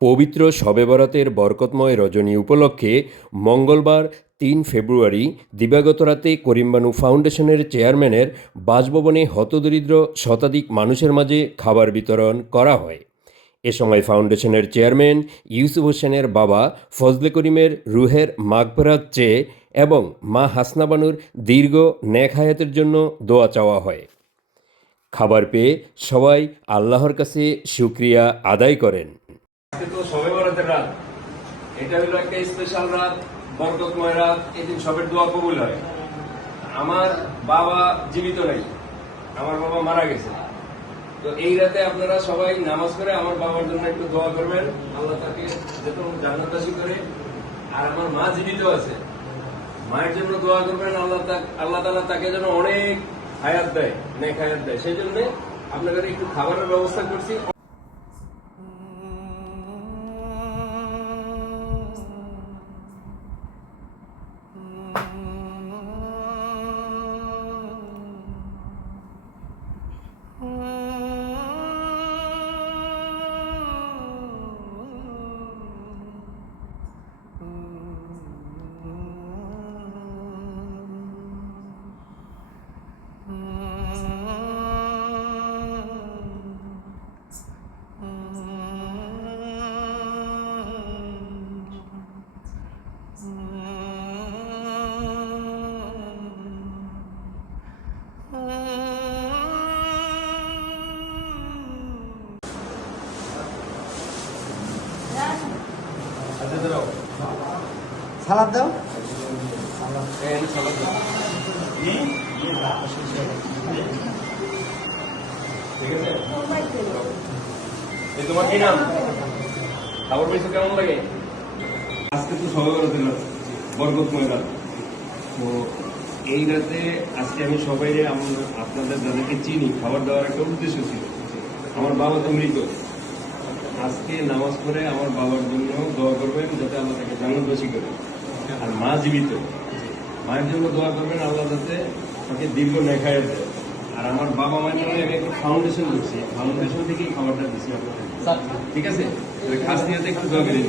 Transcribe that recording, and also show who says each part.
Speaker 1: পবিত্র শবে বরাতের বরকতময় রজনী উপলক্ষে মঙ্গলবার তিন ফেব্রুয়ারি দিবাগত রাতে করিমবানু ফাউন্ডেশনের চেয়ারম্যানের বাসভবনে হতদরিদ্র শতাধিক মানুষের মাঝে খাবার বিতরণ করা হয়। এ সময় ফাউন্ডেশনের চেয়ারম্যান ইউসুফ হোসেনের বাবা ফজলে করিমের রুহের মাগফেরাত চেয়ে এবং মা হাসনাবানুর দীর্ঘ নেক হায়াতের জন্য দোয়া চাওয়া হয়। খাবার পেয়ে সবাই আল্লাহর কাছে শুক্রিয়া আদায় করেন।
Speaker 2: তো সবে বরাতের রাত। এটা হলো একটা স্পেশাল রাত, বরকতময় রাত এদিন সবের দোয়া কবুল হয়। আমার বাবা জীবিত নেই, আমার বাবা মারা গেছে। তো এই রাতে আপনারা সবাই নামাজ করে আমার বাবার জন্য একটু দোয়া করবেন। আল্লাহ তাকে যেন জান্নাতাসী করে, আর আমার মা জীবিত আছে, মায়ের জন্য দোয়া করবেন। আল্লাহ আল্লাহ তালা তাকে যেন অনেক হায়াত দেয় নেক হায়াত দেয়। সেই জন্য আপনাদের একটু খাবারের ব্যবস্থা করছি।
Speaker 3: সালাদ দাও।
Speaker 2: তোমার কি নাম? খাবার কেমন লাগে? আজকে তো সবাই বরাতের রাত বরকতময় রাত তো এই রাতে আজকে আমি সবাই আপনাদের যাদেরকে চিনি খাবার দেওয়ার একটা উদ্দেশ্য ছিল। আমার বাবা তো মৃত। আজকে নামাজ পড়ে আমার বাবার জন্য দোয়া করবেন যাতে আল্লাহ তাকে জান্নাতবাসী করে। আর মা জীবিত। মায়ের জন্য দোয়া করবেন আল্লাহ যাতে তাকে দীর্ঘ নেখায় দেয়। আর আমার বাবা মায়ের জন্য আমি একটা ফাউন্ডেশন করছি ফাউন্ডেশন থেকেই খাবারটা দিচ্ছি ঠিক আছে? খাস নিয়ে একটু দোয়া করে।